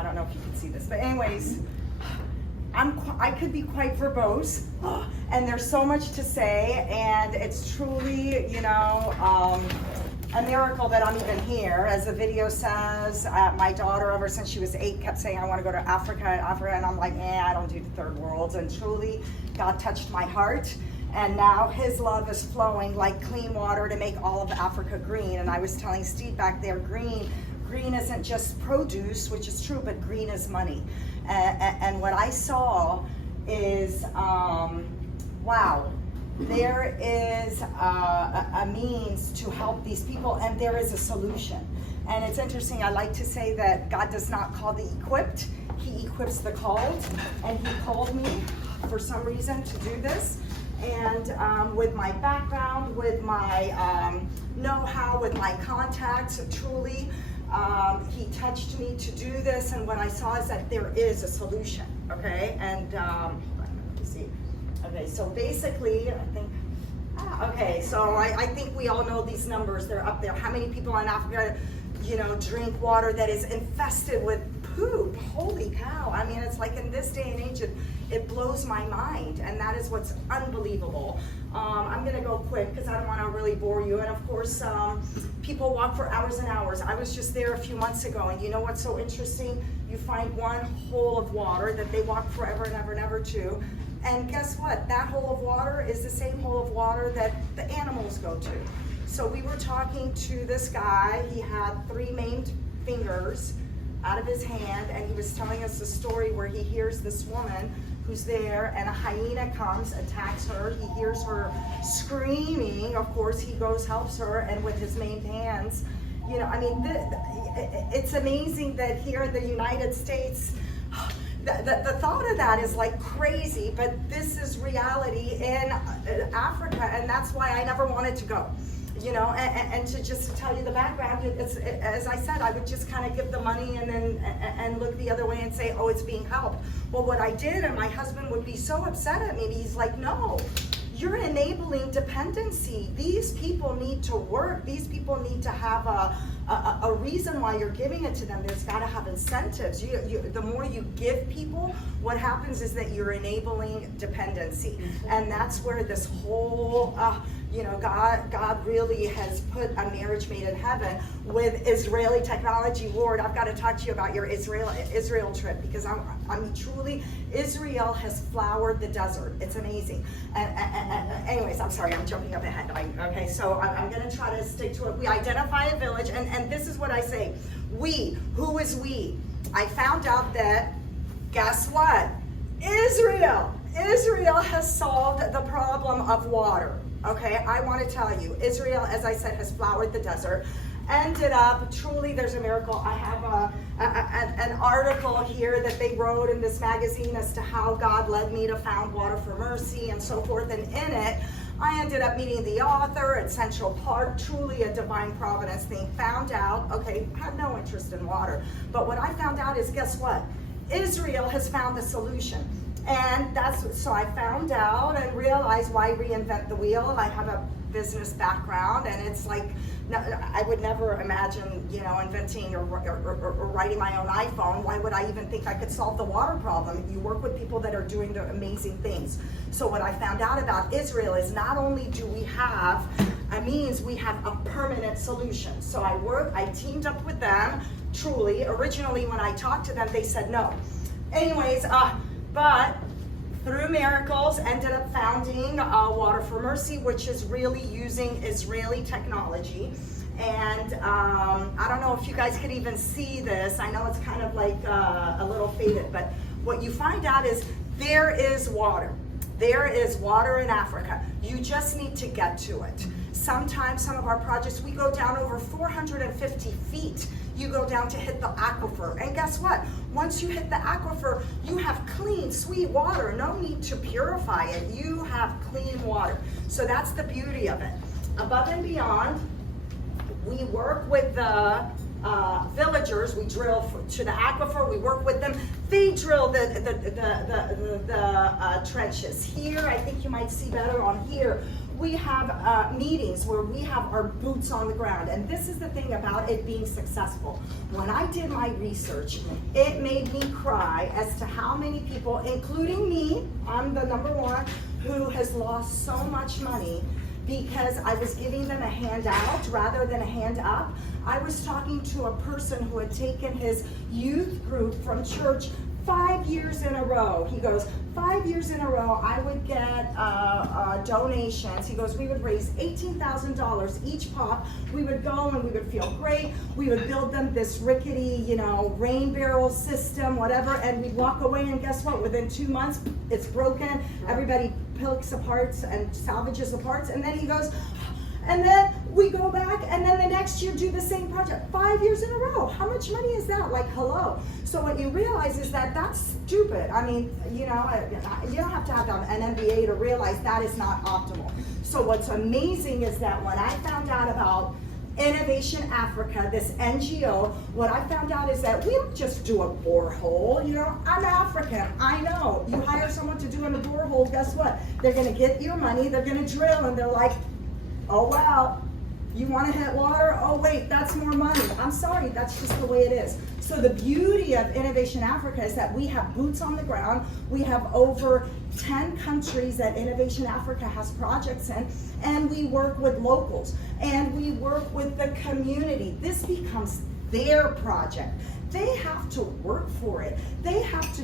I don't know if you can see this, but anyways, I could be quite verbose, and there's so much to say, and it's truly, you know, a miracle that I'm even here. As the video says, my daughter, ever since she was 8, kept saying, I want to go to Africa, and I'm like, I don't do the third world. And truly, God touched my heart, and now his love is flowing like clean water to make all of Africa green. And I was telling Steve back there, green isn't just produce, which is true, but green is money. And what I saw is, wow, there is a means to help these people, and there is a solution. And it's interesting, I like to say that God does not call the equipped, he equips the called, and he called me for some reason to do this. And with my background, with my know-how, with my contacts, truly, he touched me to do this, and what I saw is that there is a solution, okay? And let me see. Okay, so basically, I think, okay, so I think we all know these numbers, they're up there. How many people in Africa, you know, drink water that is infested with poop? Holy cow. I mean, it's like in this day and age, it blows my mind, and that is what's unbelievable. I'm gonna go quick because I don't want to really bore you. And of course, people walk for hours and hours. I was just there a few months ago, and you know what's so interesting? You find one hole of water that they walk forever and ever and ever to. And guess what? That hole of water is the same hole of water that the animals go to. So we were talking to this guy. He had 3 maimed fingers out of his hand, and he was telling us a story where he hears this woman who's there, and a hyena comes, attacks her. He hears her screaming. Of course, he goes, helps her, and with his maimed hands, you know, I mean, it's amazing that here in the United States, the thought of that is like crazy, but this is reality in Africa, and that's why I never wanted to go. You know, and to tell you the background, as I said, I would just kind of give the money and then look the other way and say, oh, it's being helped. Well, what I did, and my husband would be so upset at me, he's like, no, you're enabling dependency. These people need to work. These people need to have a reason why you're giving it to them. There's got to have incentives. The more you give people, what happens is that you're enabling dependency. And that's where this whole, you know, God really has put a marriage made in heaven with Israeli technology. Lord, I've got to talk to you about your Israel trip, because I'm truly, Israel has flowered the desert. It's amazing. And anyways, I'm sorry, I'm jumping up ahead. Okay, so I'm going to try to stick to it. We identify a village, and this is what I say. We, who is we? I found out that, guess what? Israel has solved the problem of water. Okay, I want to tell you, Israel, as I said, has flowered the desert. Ended up, truly, there's a miracle. I have an article here that they wrote in this magazine as to how God led me to found Water for Mercy and so forth. And in it, I ended up meeting the author at Central Park, truly a divine providence thing. Found out, okay, had no interest in water. But what I found out is, guess what? Israel has found the solution. And so I found out and realized why reinvent the wheel. I have a business background, and it's like, I would never imagine, you know, inventing or writing my own iPhone. Why would I even think I could solve the water problem? You work with people that are doing the amazing things. So what I found out about Israel is not only do we have a means, we have a permanent solution. So I teamed up with them, truly. Originally, when I talked to them, they said no. Anyways, but through miracles, ended up founding Water for Mercy, which is really using Israeli technology. And I don't know if you guys could even see this. I know it's kind of like a little faded, but what you find out is there is water. There is water in Africa. You just need to get to it. Sometimes some of our projects, we go down over 450 feet. You go down to hit the aquifer. And guess what? Once you hit the aquifer, you have clean, sweet water. No need to purify it. You have clean water. So that's the beauty of it. Above and beyond, we work with the villagers. We drill to the aquifer. We work with them. They drill the trenches. Here, I think you might see better on here. We have meetings where we have our boots on the ground. And this is the thing about it being successful. When I did my research, it made me cry as to how many people, including me, I'm the number one, who has lost so much money because I was giving them a handout rather than a hand up. I was talking to a person who had taken his youth group from church 5 years in a row. He goes, 5 years in a row, I would get donations. He goes, we would raise $18,000 each pop. We would go and we would feel great. We would build them this rickety, rain barrel system, whatever, and we'd walk away, and guess what? Within 2 months, it's broken. Everybody picks apart and salvages the parts, and then he goes, and then we go back, and then the next year do the same project. 5 years in a row. How much money is that? Like, hello. So what you realize is that that's stupid. I mean, you don't have to have an MBA to realize that is not optimal. So what's amazing is that when I found out about Innovation Africa, this NGO, what I found out is that we don't just do a borehole. I'm African, I know. You hire someone to do a borehole, guess what? They're gonna get your money, they're gonna drill, and they're like, oh wow, you want to hit water? Oh wait, that's more money. I'm sorry, that's just the way it is. So the beauty of Innovation Africa is that we have boots on the ground. We have over 10 countries that Innovation Africa has projects in, and we work with locals, and we work with the community. This becomes their project. They have to work for it. They have to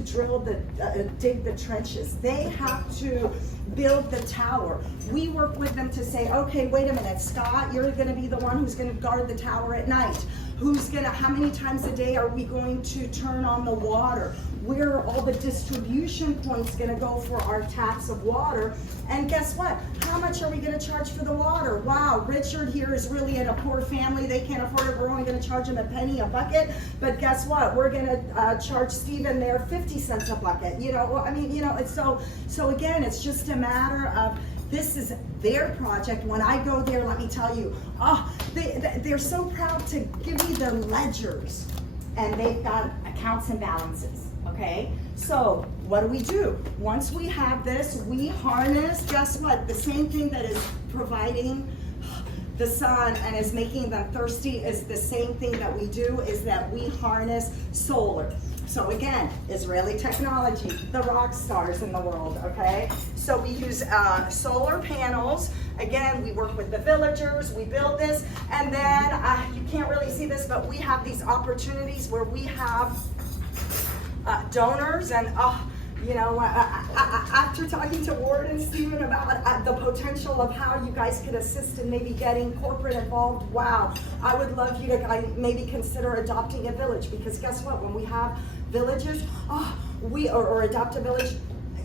dig the trenches. They have to build the tower. We work with them to say, okay, wait a minute, Scott, you're gonna be the one who's gonna guard the tower at night. How many times a day are we going to turn on the water? Where are all the distribution points gonna go for our taps of water? And guess what? How much are we gonna charge for the water? Wow, Richard here is really in a poor family. They can't afford it. We're only gonna charge him a penny a bucket. But guess what? We're gonna charge Stephen there 50 cents a bucket. It's so again, it's just a matter of, this is their project. When I go there, let me tell you, they're so proud to give me their ledgers, and they've got accounts and balances, okay? So what do? Once we have this, we harness, guess what? The same thing that is providing the sun and is making them thirsty is the same thing that we do, is that we harness solar. So again, Israeli technology, the rock stars in the world, okay? So we use solar panels. Again, we work with the villagers, we build this, and then you can't really see this, but we have these opportunities where we have donors, and after talking to Ward and Stephen about the potential of how you guys could assist in maybe getting corporate involved, wow, I would love you to maybe consider adopting a village, because guess what, when we have villages, or adopt a village,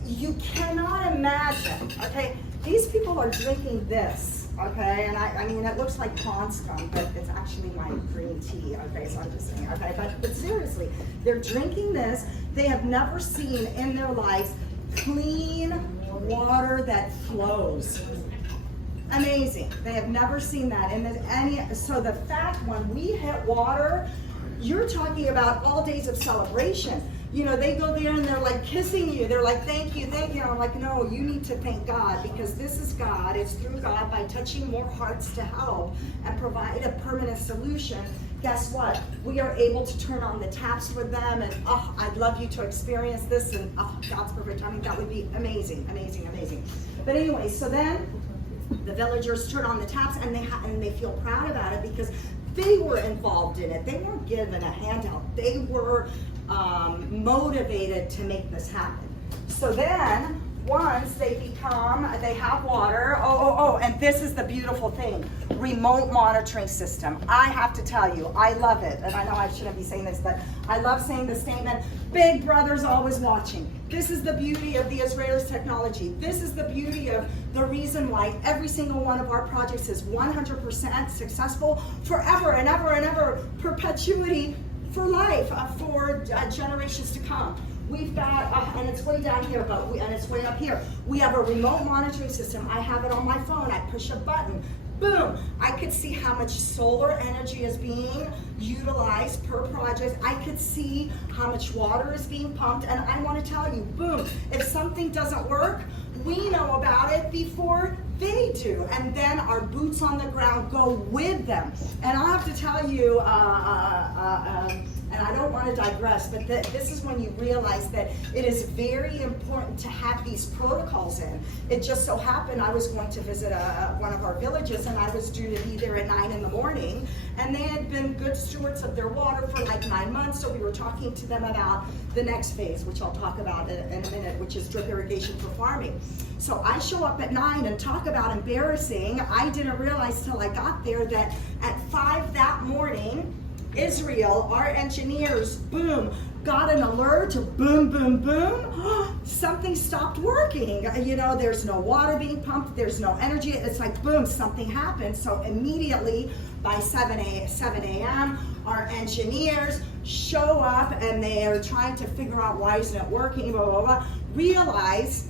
you cannot imagine, okay, these people are drinking this, okay, and I mean, it looks like pond scum, but it's actually my green tea, okay, so I'm just saying, okay, but seriously, they're drinking this. They have never seen in their lives clean water that flows. Amazing. They have never seen that. So the fact when we hit water, you're talking about all days of celebration. They go there and they're like kissing you. They're like, thank you, thank you. I'm like, no, you need to thank God, because this is God. It's through God, by touching more hearts to help and provide a permanent solution. Guess what? We are able to turn on the taps for them, and I'd love you to experience this, and God's perfect timing. That would be amazing, amazing, amazing. But anyway, so then the villagers turn on the taps, and they feel proud about it because they were involved in it. They weren't given a handout. They were motivated to make this happen. So then, once they have water, and this is the beautiful thing, remote monitoring system. I have to tell you, I love it, and I know I shouldn't be saying this, but I love saying the statement, Big Brother's always watching. This is the beauty of the Israeli technology. This is the beauty of the reason why every single one of our projects is 100% successful forever and ever and ever, perpetuity for life, for generations to come. We've got, and it's way down here, and it's way up here. We have a remote monitoring system. I have it on my phone. I push a button. Boom. I could see how much solar energy is being utilized per project. I could see how much water is being pumped. And I want to tell you, boom, if something doesn't work, we know about it before They do, and then our boots on the ground go with them. And I have to tell you, and I don't want to digress, but this is when you realize that it is very important to have these protocols in. It just so happened I was going to visit one of our villages, and I was due to be there at 9 in the morning, and they had been good stewards of their water for like 9 months, so we were talking to them about the next phase, which I'll talk about in a minute, which is drip irrigation for farming. So I show up at 9 and talk about embarrassing. I didn't realize till I got there that at 5 that morning, Israel, our engineers, boom, got an alert, boom, boom, boom, something stopped working. You know, there's no water being pumped, there's no energy. It's like, boom, something happened. So immediately by 7 a.m., our engineers show up and they are trying to figure out why isn't it working, blah, blah, blah. Realize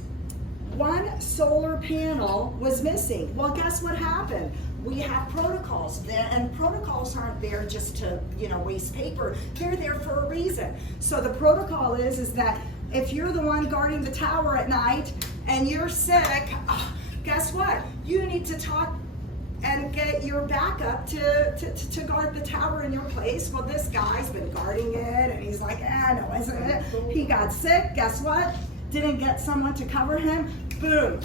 one solar panel was missing. Well, guess what happened? We have protocols there, and protocols aren't there just to, you know, waste paper. They're there for a reason. So the protocol is that if you're the one guarding the tower at night and you're sick, guess what? You need to talk and get your backup to guard the tower in your place. Well, this guy's been guarding it, and he's like, no, isn't it? He got sick. Guess what? Didn't get someone to cover him. Boom.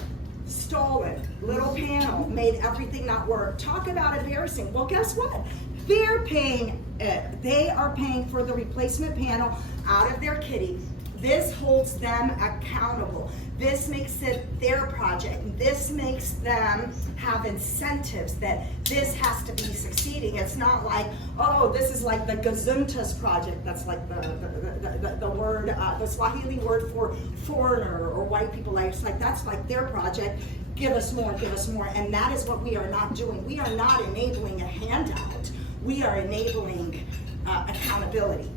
Stolen, little panel, made everything not work. Talk about embarrassing. Well, guess what? They're paying it. They are paying for the replacement panel out of their kitty. This holds them accountable. This makes it their project. This makes them have incentives that this has to be succeeding. It's not like, oh, this is like the Gazuntas project. That's like the word, the Swahili word for foreigner or white people. It's like, that's like their project. Give us more, give us more. And that is what we are not doing. We are not enabling a handout. We are enabling accountability.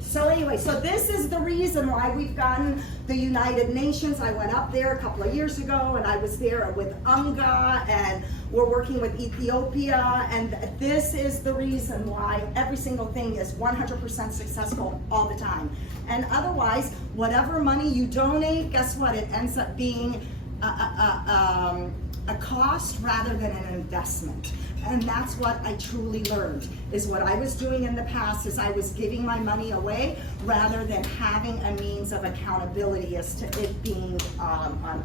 So anyway, so this is the reason why we've gotten the United Nations. I went up there a couple of years ago, and I was there with UNGA, and we're working with Ethiopia, and this is the reason why every single thing is 100% successful all the time. And otherwise, whatever money you donate, guess what? It ends up being a cost rather than an investment. And that's what I truly learned, is what I was doing in the past is I was giving my money away rather than having a means of accountability as to it being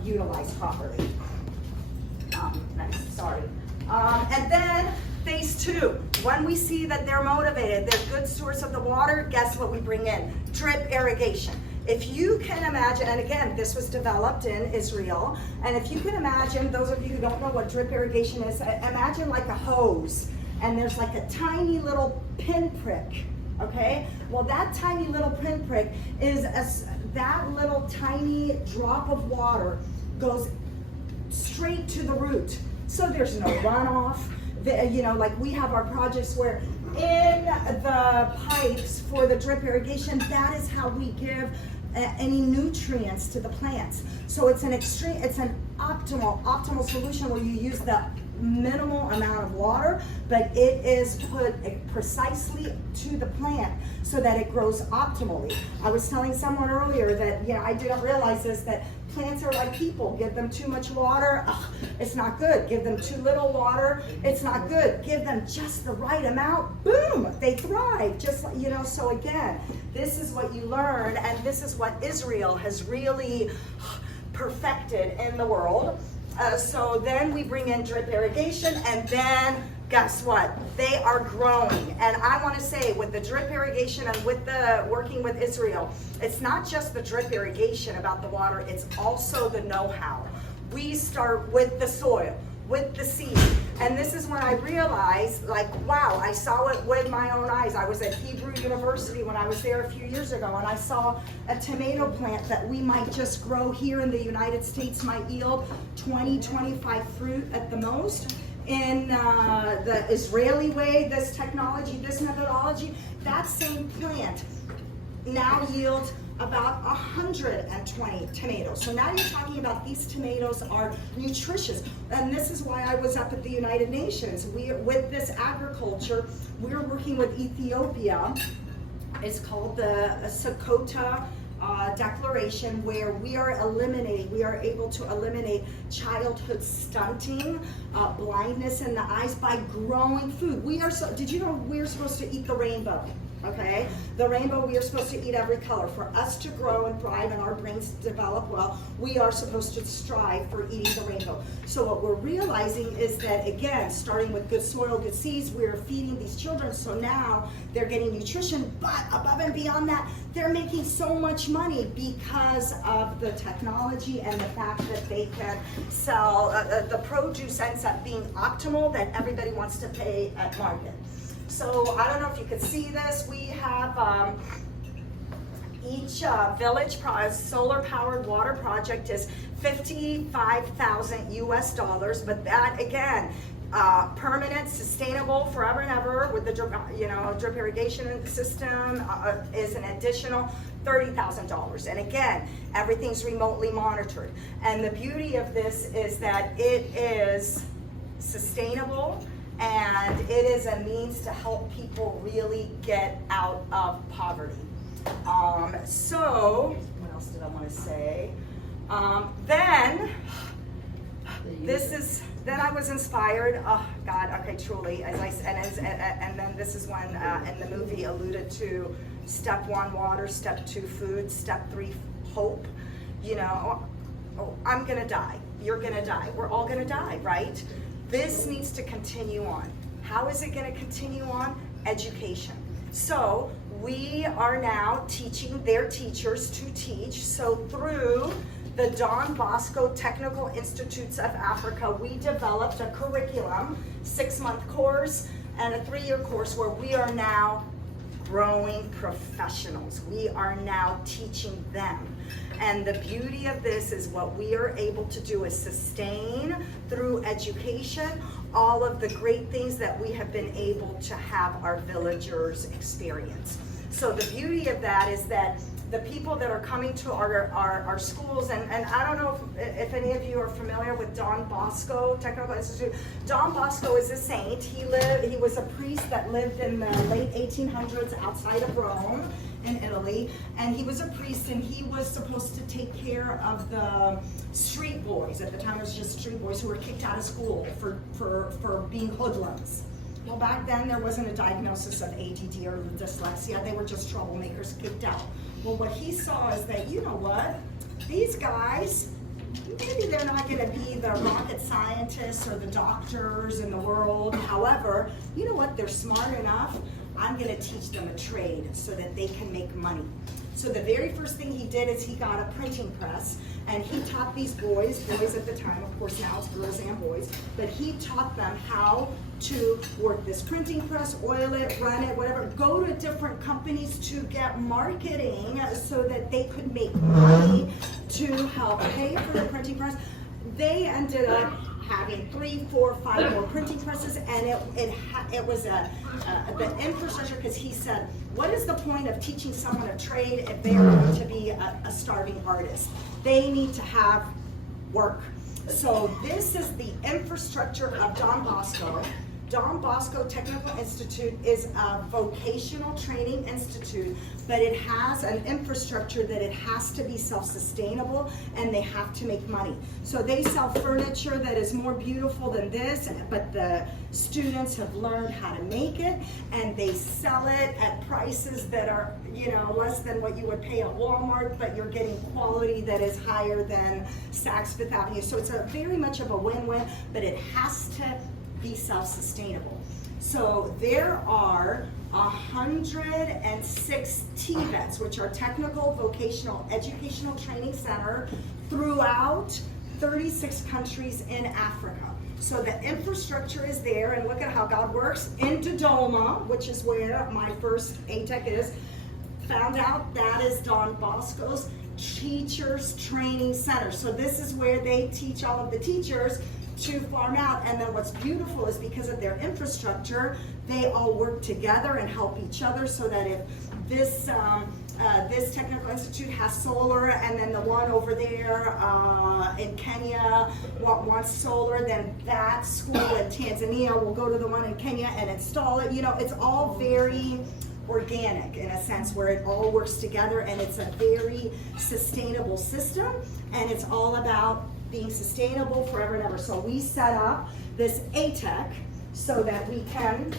utilized properly. Sorry. And then phase 2, when we see that they're motivated, they're good stewards of the water, guess what we bring in? Drip irrigation. If you can imagine, and again, this was developed in Israel, and if you can imagine, those of you who don't know what drip irrigation is, imagine like a hose, and there's like a tiny little pinprick, okay? Well, that tiny little pinprick is, that little tiny drop of water goes straight to the root. So there's no runoff. You know, like we have our projects where in the pipes for the drip irrigation, that is how we give any nutrients to the plants. So it's an optimal solution where you use the minimal amount of water, but it is put precisely to the plant so that it grows optimally. I was telling someone earlier that, you know, I didn't realize this, that plants are like people. Give them too much water, it's not good. Give them too little water, it's not good. Give them just the right amount, boom, they thrive. Just like, you know, so again, this is what you learn, and this is what Israel has really perfected in the world. So then we bring in drip irrigation, and then guess what? They are growing. And I want to say, with the drip irrigation and with the working with Israel, it's not just the drip irrigation about the water, it's also the know-how. We start with the soil, with the seed. And this is when I realized, like, wow, I saw it with my own eyes. I was at Hebrew University when I was there a few years ago, and I saw a tomato plant that we might just grow here in the United States might yield 20, 25 fruit at the most. In the Israeli way, this technology, this methodology, that same plant now yields about 120 tomatoes. So now you're talking about these tomatoes are nutritious. And this is why I was up at the United Nations. With this agriculture, we're working with Ethiopia. It's called the Sakota declaration where we are able to eliminate childhood stunting, blindness in the eyes by growing food. Did you know we're supposed to eat the rainbow? Okay, the rainbow, we are supposed to eat every color. For us to grow and thrive and our brains develop well, we are supposed to strive for eating the rainbow. So what we're realizing is that, again, starting with good soil, good seeds, we're feeding these children, so now they're getting nutrition, but above and beyond that, they're making so much money because of the technology and the fact that they can sell, the produce ends up being optimal that everybody wants to pay at market. So I don't know if you could see this. We have each village solar powered water project is $55,000 US, but that again, permanent, sustainable, forever and ever with the drip irrigation system is an additional $30,000. And again, everything's remotely monitored. And the beauty of this is that it is sustainable, and it is a means to help people really get out of poverty. So, what else did I want to say? Then I was inspired. Oh God, okay, truly. And then this is when in the movie alluded to step 1 water, step 2 food, step 3 hope. You know, I'm gonna die. You're gonna die. We're all gonna die, right? This needs to continue on. How is it going to continue on? Education. So we are now teaching their teachers to teach. So through the Don Bosco Technical Institutes of Africa, we developed a curriculum, 6-month course and a 3-year course where we are now growing professionals. We are now teaching them. And the beauty of this is what we are able to do is sustain through education all of the great things that we have been able to have our villagers experience. So the beauty of that is that the people that are coming to our schools, and I don't know if any of you are familiar with Don Bosco Technical Institute. Don Bosco is a saint. He was a priest that lived in the late 1800s outside of Rome in Italy, and he was a priest, and he was supposed to take care of the street boys. At the time it was just street boys who were kicked out of school for being hoodlums. Well, back then there wasn't a diagnosis of ADD or dyslexia. They were just troublemakers kicked out. Well, what he saw is that, you know what, these guys, maybe they're not going to be the rocket scientists or the doctors in the world. However, you know what, they're smart enough. I'm going to teach them a trade so that they can make money. So the very first thing he did is he got a printing press, and he taught these boys at the time, of course now it's girls and boys, but he taught them how to work this printing press, oil it, run it, whatever, go to different companies to get marketing so that they could make money to help pay for the printing press. They ended up having 3, 4, 5 more printing presses, and it was the infrastructure, because he said, what is the point of teaching someone a trade if they are going to be a starving artist? They need to have work. So this is the infrastructure of Don Bosco. Don Bosco Technical Institute is a vocational training institute, but it has an infrastructure that it has to be self-sustainable, and they have to make money. So they sell furniture that is more beautiful than this, but the students have learned how to make it, and they sell it at prices that are, you know, less than what you would pay at Walmart, but you're getting quality that is higher than Saks Fifth Avenue. So it's a very much of a win-win, but it has to be self-sustainable. So there are 106 TVETs, which are Technical Vocational Educational Training Center, throughout 36 countries in Africa. So the infrastructure is there, and look at how God works. In Dodoma, which is where my first ATEC is, found out that is Don Bosco's Teachers Training Center. So this is where they teach all of the teachers to farm out. And then what's beautiful is because of their infrastructure, they all work together and help each other, so that if this this technical institute has solar, and then the one over there in Kenya wants solar, then that school in Tanzania will go to the one in Kenya and install it. You know, it's all very organic in a sense where it all works together, and it's a very sustainable system, and it's all about being sustainable forever and ever. So we set up this ATEC so that we can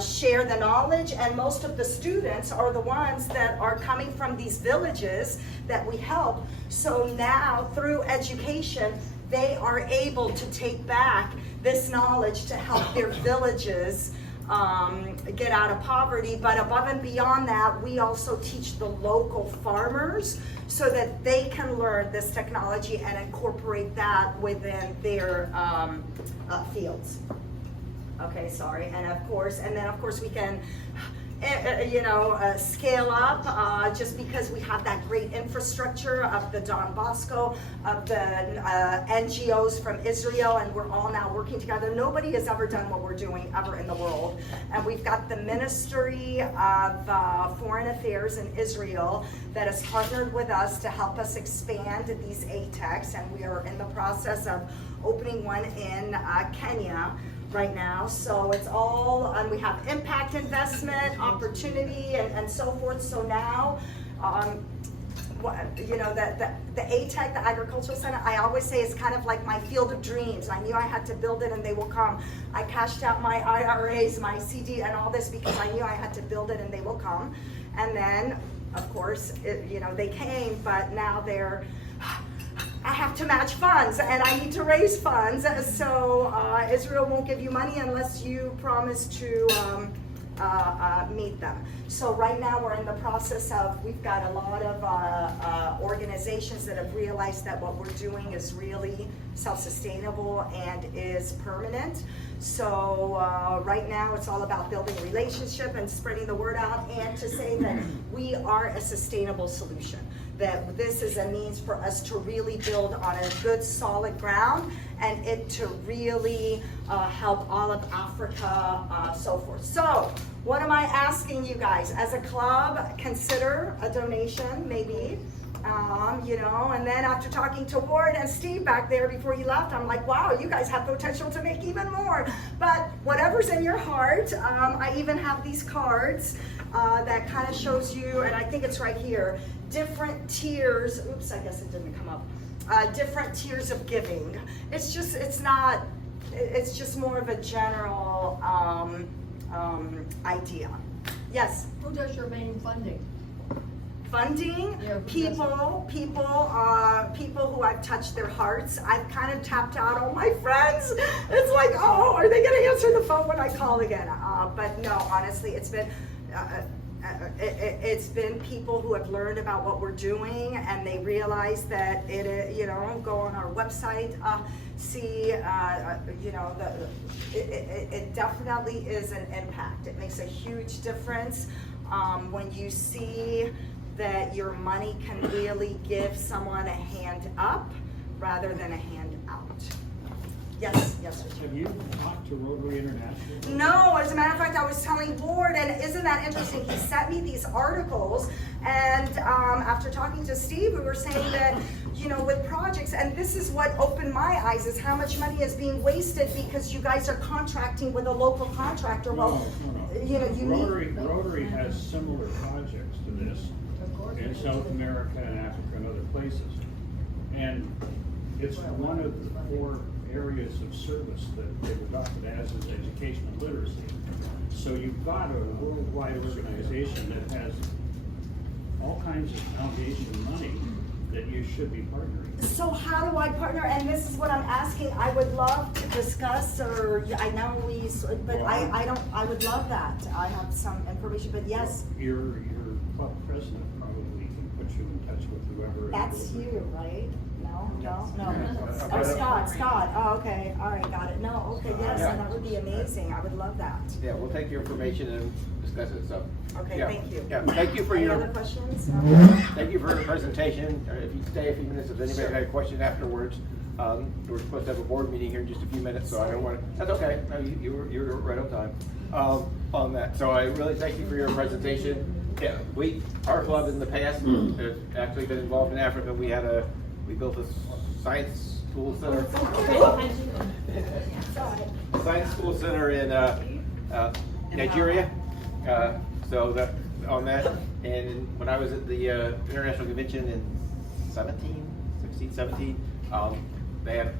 share the knowledge, and most of the students are the ones that are coming from these villages that we help. So now through education, they are able to take back this knowledge to help their villages get out of poverty. But above and beyond that, we also teach the local farmers so that they can learn this technology and incorporate that within their fields. Okay, sorry, and then of course we can, scale up just because we have that great infrastructure of the Don Bosco, of the NGOs from Israel, and we're all now working together. Nobody has ever done what we're doing ever in the world, and we've got the Ministry of Foreign Affairs in Israel that has partnered with us to help us expand these ATECs, and we are in the process of opening one in Kenya right now. So it's all, and we have impact investment, opportunity, and so forth. So now, the ATEC, the Agricultural Center, I always say it's kind of like my field of dreams. I knew I had to build it and they will come. I cashed out my IRAs, my CD, and all this because I knew I had to build it and they will come. And then, of course, they came, but now I have to match funds and I need to raise funds. So Israel won't give you money unless you promise to meet them. So right now we're in the process of, we've got a lot of organizations that have realized that what we're doing is really self-sustainable and is permanent. So right now it's all about building a relationship and spreading the word out, and to say that we are a sustainable solution, that this is a means for us to really build on a good solid ground and it to really help all of Africa, so forth. So what am I asking you guys? As a club, consider a donation maybe. And then after talking to Ward and Steve back there before you left, I'm like, wow, you guys have potential to make even more. But whatever's in your heart, I even have these cards that kind of shows you, and I think it's right here, different tiers. Oops, I guess it didn't come up. Different tiers of giving. It's just more of a general idea. Yes? Who does your main funding? Funding, Yeah, people who I've touched their hearts. I've kind of tapped out all my friends. It's like, oh, are they gonna answer the phone when I call again? But no, honestly, it's been people who have learned about what we're doing, and they realize that go on our website, see, it definitely is an impact. It makes a huge difference when you see that your money can really give someone a hand up rather than a hand out. Yes, sir. Have you talked to Rotary International? No, as a matter of fact, I was telling Ward, and isn't that interesting? He sent me these articles, and after talking to Steve, we were saying that, with projects, and this is what opened my eyes, is how much money is being wasted because you guys are contracting with a local contractor. No. Rotary has similar projects to this in South America and Africa and other places. And it's one of the 4 areas of service that they've adopted as is educational literacy. So you've got a worldwide organization that has all kinds of foundation money that you should be partnering. So how do I partner? And this is what I'm asking. I would love to discuss, or I know I would love that. I have some information, but yes. Your club president probably can put you in touch with whoever. That's you, right? No. Yeah. Oh, Scott. Oh, okay. All right, got it. No, okay, yes, Yeah. that would be amazing. I would love that. Yeah, we'll take your information and discuss it, so. Okay, Yeah. thank you. Yeah, thank you for Any your, other questions? thank you for your presentation. If you stay a few minutes, if anybody had a question afterwards, we're supposed to have a board meeting here in just a few minutes, so I don't want to, that's okay. No, you were right on time, on that. So I really thank you for your presentation. Yeah, our club in the past has actually been involved in Africa. We built a science school center. Science school center in Nigeria. So that, on that, and when I was at the International Convention in 16, 17, they had